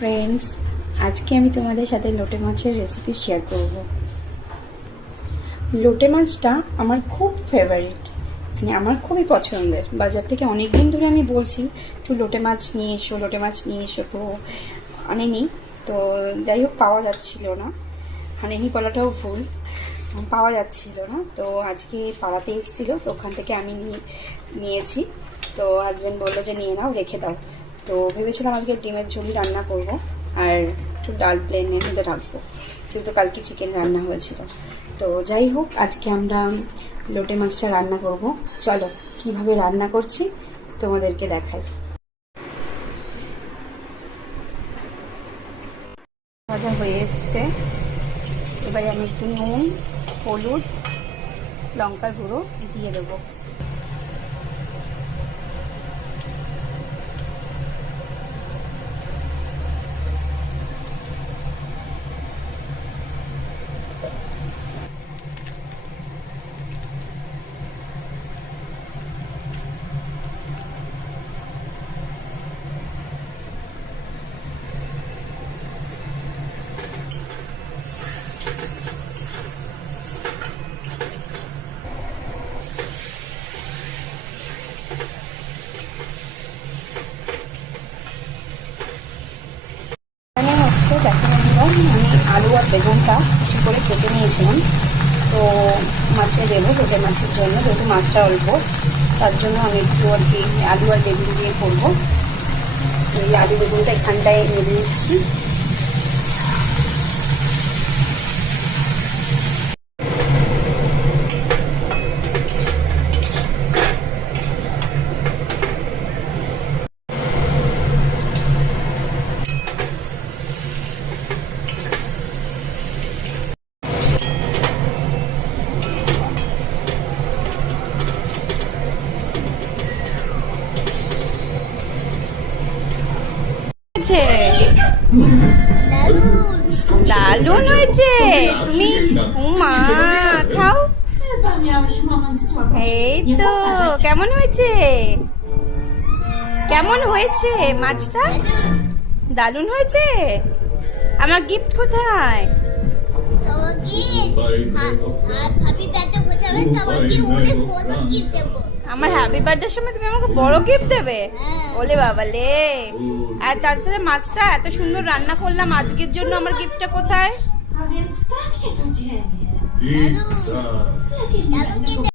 Friends, আজকে আমি তোমাদের সাথে লোটে মাছের রেসিপি শেয়ার করব। লোটে মাছটা আমার খুব ফেভারিট, মানে আমার খুবই পছন্দের। বাজার থেকে অনেক দিন ধরে আমি বলছি একটু লোটে মাছ নিয়ে এসো, লোটে মাছ নিয়ে এসো, তো আনেনি। তো যাই হোক, পাওয়া যাচ্ছিল না, আনেনি বলাটাও ভুল, পাওয়া যাচ্ছিল না। তো আজকে পাড়াতে এসেছিলো, তো ওখান থেকে আমি নিয়েছি। তো হাজব্যান্ড বললো যে নিয়ে নাও, রেখে দাও। তো ভেবেছিলাম আজকে ডিমের ঝুড়ি রান্না করব আর একটু ডাল প্লেনের মধ্যে রাখবো, যেহেতু কালকে চিকেন রান্না হয়েছিল। তো যাই হোক, আজকে আমরা লোটে মাছটা রান্না করব। চলো কিভাবে রান্না করছি তোমাদেরকে দেখাই। ভাজা হয়ে এসছে, এবারে আমি একটু নুন, হলুদ, লঙ্কার গুঁড়ো দিয়ে দেবো। দেখো বন্ধুরা, আমি আলু আর বেগুনটা কিছু করে কেটে নিয়েছিলাম। তো মাছে দেবো, লোটে মাছের জন্য, যেহেতু মাছটা অল্প, তার জন্য আমি একটু আর কি আলু আর বেগুন দিয়ে করবো। এই আলু বেগুনটা এখানটায় নেড়ে নিচ্ছি। দারুণ হয়েছে। তুমি মা খাও, এই তো কেমন হয়েছে, কেমন হয়েছে মাছটা? দারুণ হয়েছে। আমার গিফট কোথায়? আমার হ্যাপি বার্থডের সময় তুমি আমাকে বড় গিফট দেবে? ওলে বাবা লে। আর তাছাড়া মাছটা এত সুন্দর রান্না করলাম আজকের জন্য, আমার গিফটটা কোথায়?